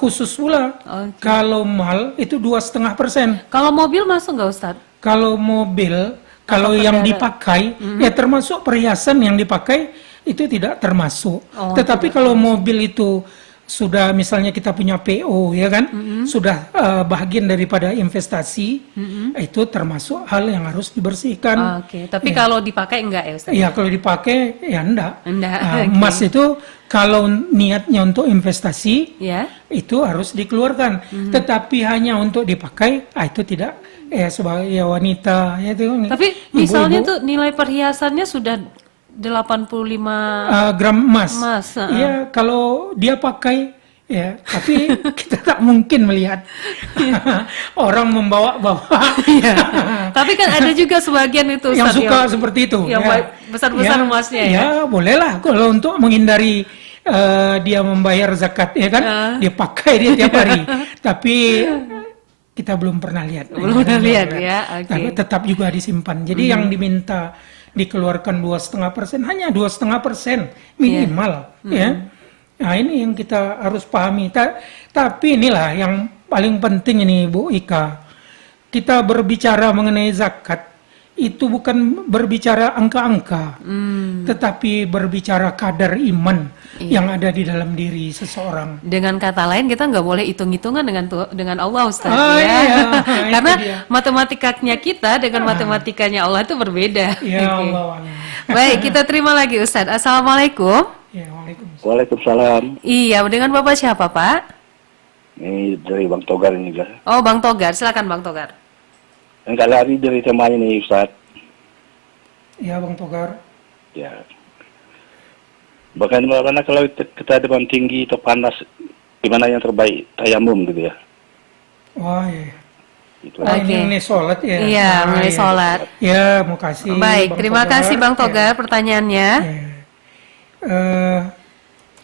khusus pula. Kalau mal itu 2,5%. Kalau mobil masuk nggak Ustadz? Kalau mobil, kalau yang dipakai, ya termasuk perhiasan yang dipakai itu tidak termasuk. Tetapi kalau mobil itu sudah misalnya kita punya PO, ya kan, sudah bagian daripada investasi, itu termasuk hal yang harus dibersihkan. Tapi kalau dipakai enggak ya Ustaz? Iya, kalau dipakai ya enggak. Enggak. Emas itu kalau niatnya untuk investasi, itu harus dikeluarkan. Tetapi hanya untuk dipakai, itu tidak. Sebagai wanita, ya itu. Tapi misalnya tuh nilai perhiasannya sudah 85 gram emas. Iya, kalau dia pakai, ya, tapi kita tak mungkin melihat orang membawa-bawa. Tapi kan ada juga sebagian itu yang suka seperti itu. Yang besar-besar emasnya. Ya, bolehlah kalau untuk menghindari dia membayar zakat, ya kan, dia pakai dia tiap hari. Tapi kita belum pernah lihat. Belum pernah lihat ya. Tapi tetap juga disimpan. Jadi yang diminta dikeluarkan 2,5%, hanya 2,5% minimal, ya. Nah, ini yang kita harus pahami. Tapi inilah yang paling penting ini, Bu Ika. Kita berbicara mengenai zakat, itu bukan berbicara angka-angka, tetapi berbicara kadar iman yang ada di dalam diri seseorang. Dengan kata lain, kita nggak boleh hitung-hitungan dengan Allah, Ustaz. Karena matematikanya kita dengan matematikanya Allah itu berbeda. Ya Allah. Baik, kita terima lagi Ustaz. Assalamualaikum. Ya, waalaikumsalam. Waalaikumsalam. Iya, dengan Bapak siapa, Pak? Ini dari Bang Togar ini, Gar. Oh, Bang Togar. Silakan Bang Togar. Enggak lari dari temanya nih, Ustaz. Ya, Bang Togar. Ya. Bagaimana kalau kita demam tinggi atau panas, gimana yang terbaik? Tayamum gitu ya. Wah, ya. Ini sholat ya. Iya, mulai sholat. Ya, mau kasih. Baik, Bang terima Togar. kasih Bang Togar pertanyaannya.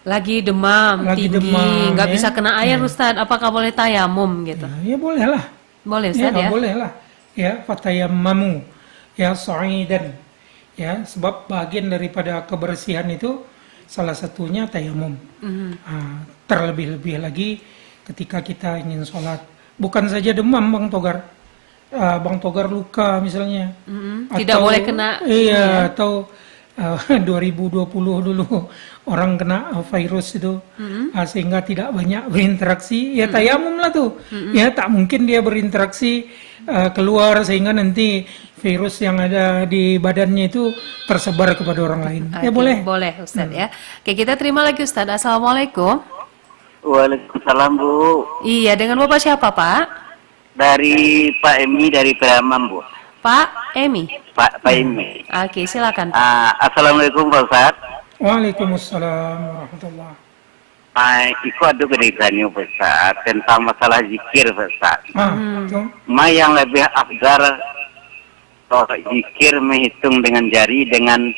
Lagi demam tinggi, nggak bisa kena air Ustaz. Apakah boleh tayamum gitu? Ya, boleh lah. Boleh Ustaz ya? Boleh lah. Ya, fatayammamu. Ya, sa'idan. Ya, sebab bagian daripada kebersihan itu salah satunya tayamum. Terlebih-lebih lagi ketika kita ingin sholat. Bukan saja demam, Bang Togar. Bang Togar luka misalnya. Tidak boleh kena. Iya, atau 2020 dulu orang kena virus itu, sehingga tidak banyak berinteraksi. Ya tayamum lah tuh. Ya tak mungkin dia berinteraksi keluar sehingga nanti virus yang ada di badannya itu tersebar kepada orang lain. Ya boleh. Boleh Ustaz ya. Oke, kita terima lagi Ustaz. Assalamualaikum. Waalaikumsalam, Bu. Iya, dengan Bapak siapa, Pak? Dari Pak Emi dari Peraman, Bu. Pak Emi. Pak Emi. Oke, silakan. Assalamualaikum, Pak Ustaz. Waalaikumsalam warahmatullahi. Iku ada beritanya, Pak Ustaz, tentang masalah zikir, Pak Ustaz. Betul. Yang lebih afdal zikir menghitung dengan jari dengan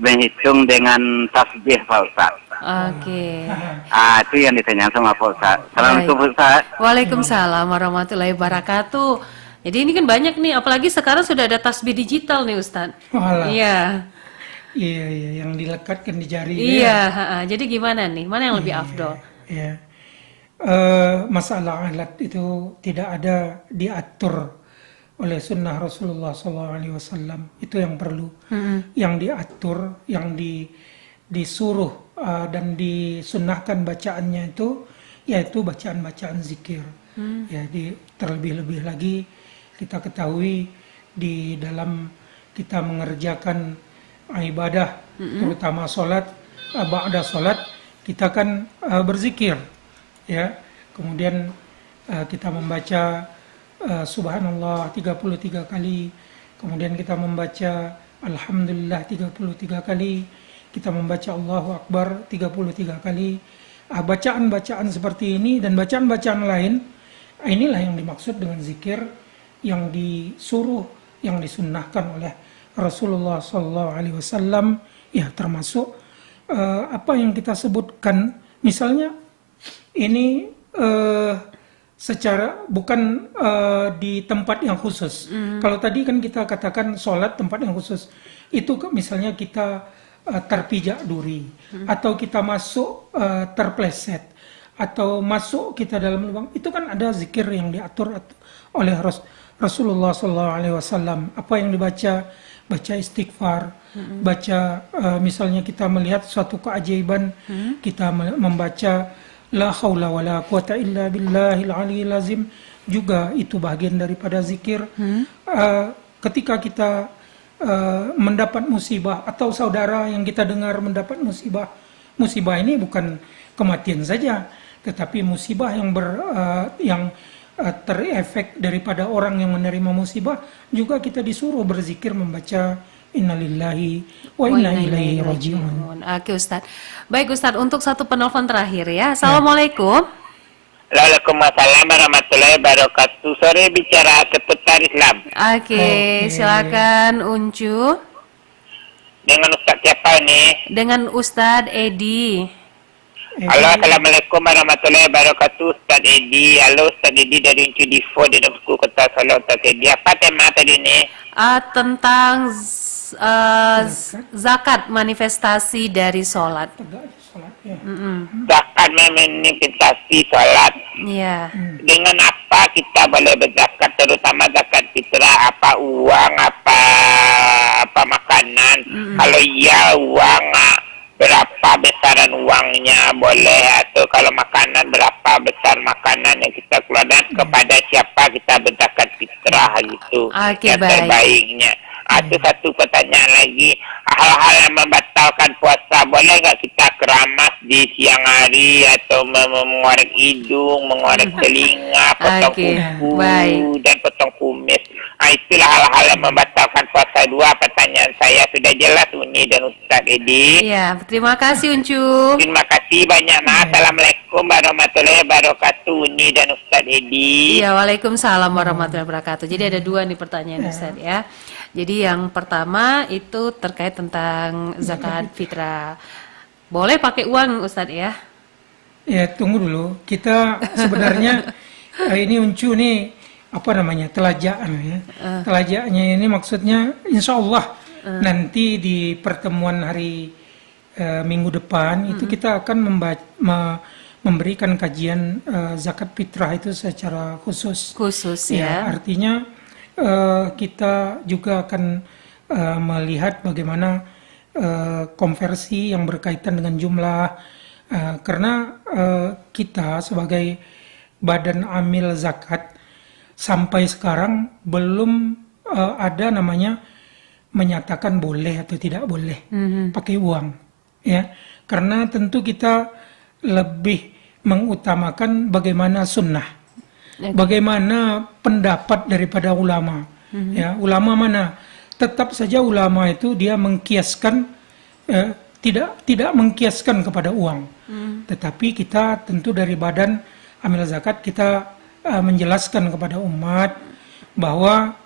menghitung dengan tasbih, Pak Ustaz. Oke. Itu yang ditanya sama Pak Ustaz. Assalamualaikum, Pak Ustaz. Waalaikumsalam warahmatullahi wabarakatuh. Jadi ini kan banyak nih, apalagi sekarang sudah ada tasbih digital nih Ustaz. Iya. Iya, yang dilekatkan di jari. Iya, jadi gimana nih? Mana yang lebih afdol? Iya. Masalah alat itu tidak ada diatur oleh sunnah Rasulullah SAW. Itu yang perlu. Yang diatur, yang disuruh dan disunnahkan bacaannya itu, yaitu bacaan-bacaan zikir. Jadi terlebih-lebih lagi kita ketahui di dalam kita mengerjakan ibadah, terutama sholat, ba'da sholat, kita kan berzikir, ya. Kemudian kita membaca subhanallah 33 kali, kemudian kita membaca alhamdulillah 33 kali, kita membaca Allahu Akbar 33 kali. Bacaan-bacaan seperti ini dan bacaan-bacaan lain, inilah yang dimaksud dengan zikir yang disuruh, yang disunnahkan oleh Rasulullah SAW. Ya, termasuk apa yang kita sebutkan, misalnya ini secara bukan di tempat yang khusus. Kalau tadi kan kita katakan sholat tempat yang khusus. itu misalnya kita terpijak duri, atau kita masuk terpleset, atau masuk kita dalam lubang, itu kan ada zikir yang diatur oleh Rasulullah SAW. Apa yang dibaca? Baca istighfar, baca misalnya kita melihat suatu keajaiban, kita membaca la haula wala quwata illa billahil aliyil azim, juga itu bagian daripada zikir. Ketika kita mendapat musibah, atau saudara yang kita dengar mendapat musibah ini bukan kematian saja, tetapi musibah yang terefek daripada orang yang menerima musibah, juga kita disuruh berzikir membaca innalillahi wa inna ilaihi raji'un. Oke Ustadz. Baik Ustadz, untuk satu penelpon terakhir ya. Assalamualaikum. Waalaikumsalam warahmatullahi wabarakatuh. Sore bicara seputar Islam. Oke, silakan Uncu. Dengan Ustadz siapa nih? Dengan Ustadz Edi. Halo, assalamualaikum warahmatullahi wabarakatuh. Ustadz Edi. Halo, Ustadz Edi dari Uncu Divo di Nomsku Kota Solo. Ustadz Edi, apa tema tadi nih? Tentang zakat manifestasi dari sholat. Zakat manifestasi sholat. Iya. Dengan apa kita boleh berzakat, terutama zakat fitrah? Apa uang, apa makanan? Kalau iya uang, berapa besaran uangnya boleh? Atau kalau makanan, berapa besar makanan yang kita keluarkan? Kepada siapa kita berzakat fitrah gitu? Oke, yang baik. terbaiknya. Itu satu pertanyaan lagi, hal-hal yang membatalkan puasa, boleh nggak kita keramas di siang hari, atau mengorek hidung, mengorek telinga, potong kuku, dan potong kumis? Itulah hal-hal yang membatalkan puasa. Dua pertanyaan saya sudah jelas, Uni dan Ustaz Edi. Iya, terima kasih Uncu. Terima kasih banyak. Assalamualaikum warahmatullahi wabarakatuh, Uni dan Ustaz Edi. Iya, waalaikumsalam warahmatullahi wabarakatuh. Jadi ada dua nih pertanyaan Ustaz ya. Jadi yang pertama itu terkait tentang zakat fitrah. Boleh pakai uang Ustadz ya? Ya, tunggu dulu. Kita sebenarnya ini Uncu nih apa namanya? Telajaan ya. Telajaknya ini maksudnya insya Allah nanti di pertemuan hari minggu depan itu kita akan memberikan kajian zakat fitrah itu secara khusus. Khusus ya. Artinya kita juga akan melihat bagaimana konversi yang berkaitan dengan jumlah, karena kita sebagai badan amil zakat sampai sekarang belum ada namanya menyatakan boleh atau tidak boleh pakai uang, ya, karena tentu kita lebih mengutamakan bagaimana sunnah. Bagaimana pendapat daripada ulama, ya, ulama mana? Tetap saja ulama itu dia mengkiaskan, tidak mengkiaskan kepada uang, tetapi kita tentu dari badan amil zakat kita menjelaskan kepada umat bahwa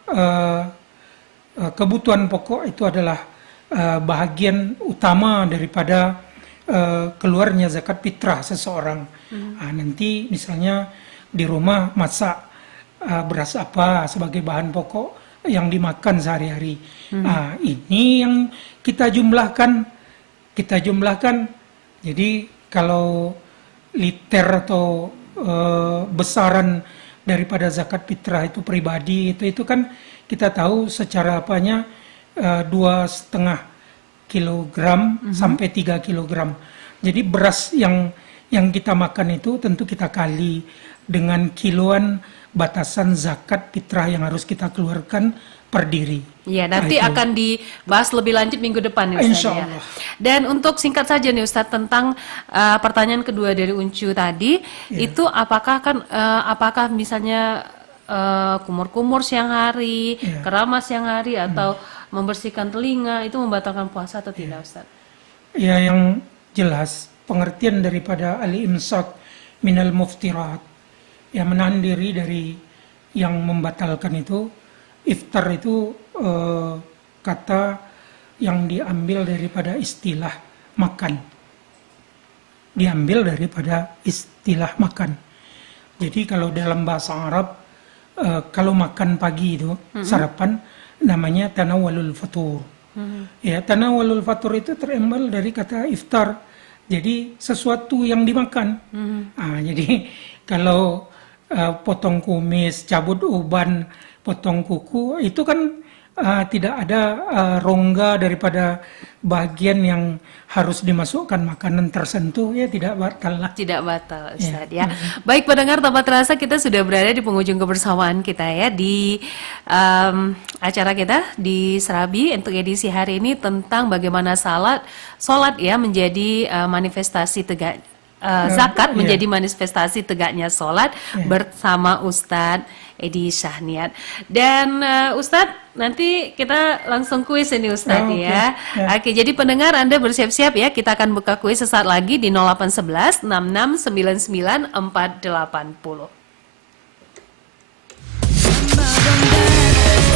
kebutuhan pokok itu adalah bahagian utama daripada keluarnya zakat fitrah seseorang. Nanti misalnya di rumah masak beras apa sebagai bahan pokok yang dimakan sehari-hari. Ini yang kita jumlahkan. Jadi kalau liter atau besaran daripada zakat fitrah itu pribadi itu kan kita tahu secara apanya 2,5 kilogram sampai 3 kilogram. Jadi beras yang kita makan itu tentu kita kali dengan kiloan batasan zakat fitrah yang harus kita keluarkan per diri. Iya, nanti akan dibahas lebih lanjut minggu depan ya Ustaz. Insya Allah. Dan untuk singkat saja nih Ustaz tentang pertanyaan kedua dari Uncu tadi, itu apakah misalnya kumur-kumur siang hari, keramas siang hari, atau membersihkan telinga itu membatalkan puasa atau tidak Ustaz? Ya, yang jelas pengertian daripada al-imsak minal muftirat, ya, menahan diri dari yang membatalkan itu. Iftar itu kata yang diambil daripada istilah makan. Diambil daripada istilah makan. Jadi kalau dalam bahasa Arab, kalau makan pagi itu, sarapan, namanya tanawwalul futur. Ya, tanawulul fatur itu terambil dari kata iftar. Jadi sesuatu yang dimakan. Jadi kalau potong kumis, cabut uban, potong kuku, itu kan tidak ada rongga daripada bagian yang harus dimasukkan makanan tersentuh, ya tidak batal lah. Tidak batal, Ustaz ya. Baik pendengar, tanpa terasa kita sudah berada di penghujung kebersamaan kita ya di acara kita di Serabi untuk edisi hari ini tentang bagaimana salat ya menjadi manifestasi tegak zakat menjadi manifestasi tegaknya salat bersama Ustadz Edi Syahniat. Dan Ustadz, nanti kita langsung kuis ini Ustadz ya. Oke, jadi pendengar Anda bersiap-siap ya, kita akan buka kuis sesaat lagi di 0811 6699 480.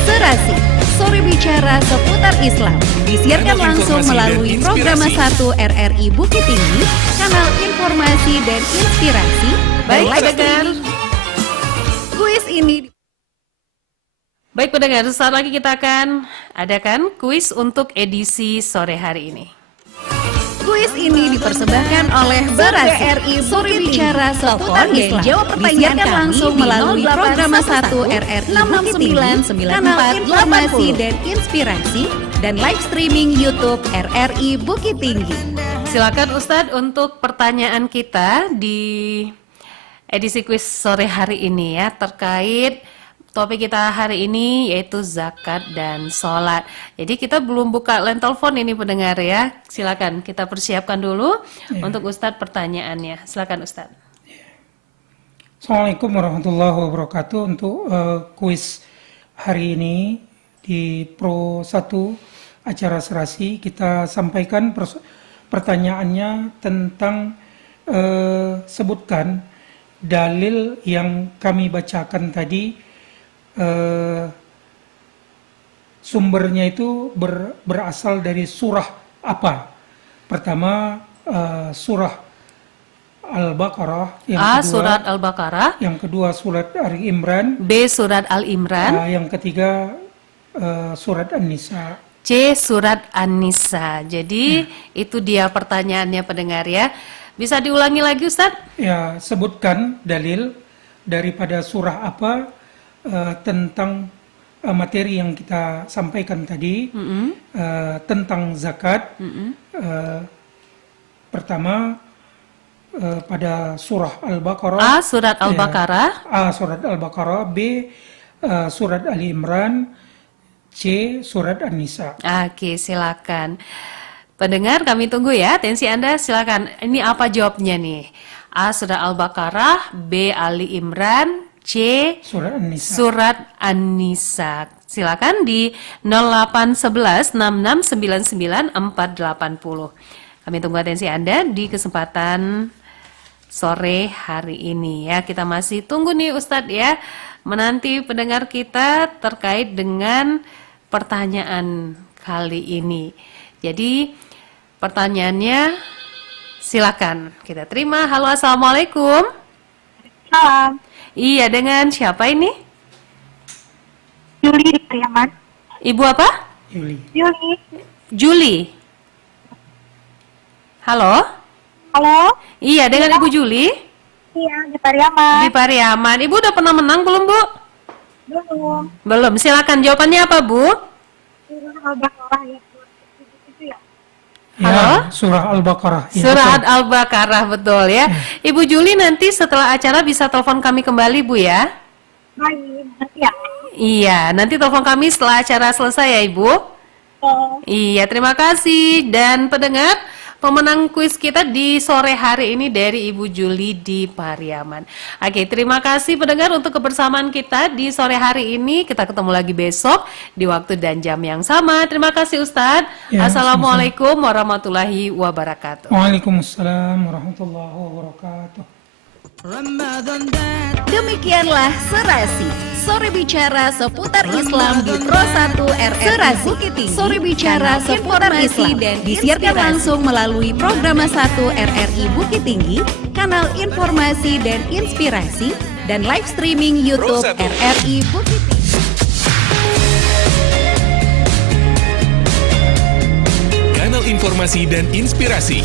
Serasi, sore bicara seputar Islam, disiarkan langsung melalui program 1 RRI Bukit Tinggi, kanal informasi dan inspirasi. Baik pendengar, kuis ini. Baik pendengar, saat lagi kita akan adakan kuis untuk edisi sore hari ini. Kuis ini dipersembahkan oleh Serasi, sore bicara seputar Islam, jawab pertanyaan langsung melalui program 1 RRI Bukit Tinggi, kanal informasi dan inspirasi, dan live streaming YouTube RRI Bukit Tinggi. Silakan Ustadz untuk pertanyaan kita di edisi kuis sore hari ini ya, terkait topik kita hari ini yaitu zakat dan sholat. Jadi kita belum buka line telepon ini pendengar ya. Silakan kita persiapkan dulu untuk Ustadz pertanyaannya. Silakan Ustadz. Assalamualaikum warahmatullahi wabarakatuh. Untuk kuis hari ini di Pro 1 acara Serasi, kita sampaikan pertanyaannya tentang sebutkan dalil yang kami bacakan tadi. Sumbernya itu berasal dari surah apa? Pertama surah Al-Baqarah, yang kedua surat Al-Baqarah, yang kedua surat Ali Imran, B surat Al-Imran, yang ketiga surat An-Nisa, C surat An-Nisa. Jadi itu dia pertanyaannya pendengar ya. Bisa diulangi lagi Ustadz? Ya, sebutkan dalil daripada surah apa tentang materi yang kita sampaikan tadi, tentang zakat. Pertama pada surah Al-Baqarah, A surat Al-Baqarah, A surat Al-Baqarah, B surat Ali Imran, C surat An-Nisa. Oke, silakan pendengar, kami tunggu ya atensi Anda. Silakan, ini apa jawabnya nih? A surat Al-Baqarah, B Ali Imran, C surat An-Nisa. Silakan di 0811 6699 480. Kami tunggu atensi Anda di kesempatan sore hari ini ya. Kita masih tunggu nih Ustadz ya, menanti pendengar kita terkait dengan pertanyaan kali ini. Jadi pertanyaannya silakan kita terima. Halo, assalamualaikum. Salam. Iya, dengan siapa ini? Juli di Pariaman. Ibu apa? Juli. Halo? Halo? Iya, dengan Ibu Juli? Iya, di Pariaman. Di Pariaman. Ibu udah pernah menang belum, Bu? Belum. Belum. Silakan jawabannya apa, Bu? Ya, surah Al-Baqarah. Ya, Surat Al-Baqarah, betul ya. Ibu Juli nanti setelah acara bisa telepon kami kembali, Bu ya. Ya. Iya, nanti telepon kami setelah acara selesai ya, Ibu. Iya, terima kasih. Dan pendengar, pemenang kuis kita di sore hari ini dari Ibu Juli di Pariaman. Oke, terima kasih pendengar untuk kebersamaan kita di sore hari ini. Kita ketemu lagi besok di waktu dan jam yang sama. Terima kasih Ustadz. Ya, Assalamualaikum warahmatullahi wabarakatuh. Waalaikumsalam warahmatullahi wabarakatuh. Demikianlah Serasi, sore bicara seputar Islam di Pro 1 RRI Bukit Tinggi, sore bicara seputar Islam, dan disiarkan langsung melalui program 1 RRI Bukit Tinggi, kanal informasi dan inspirasi, dan live streaming YouTube RRI Bukit Tinggi. informasi dan inspirasi.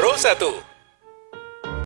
Pro 1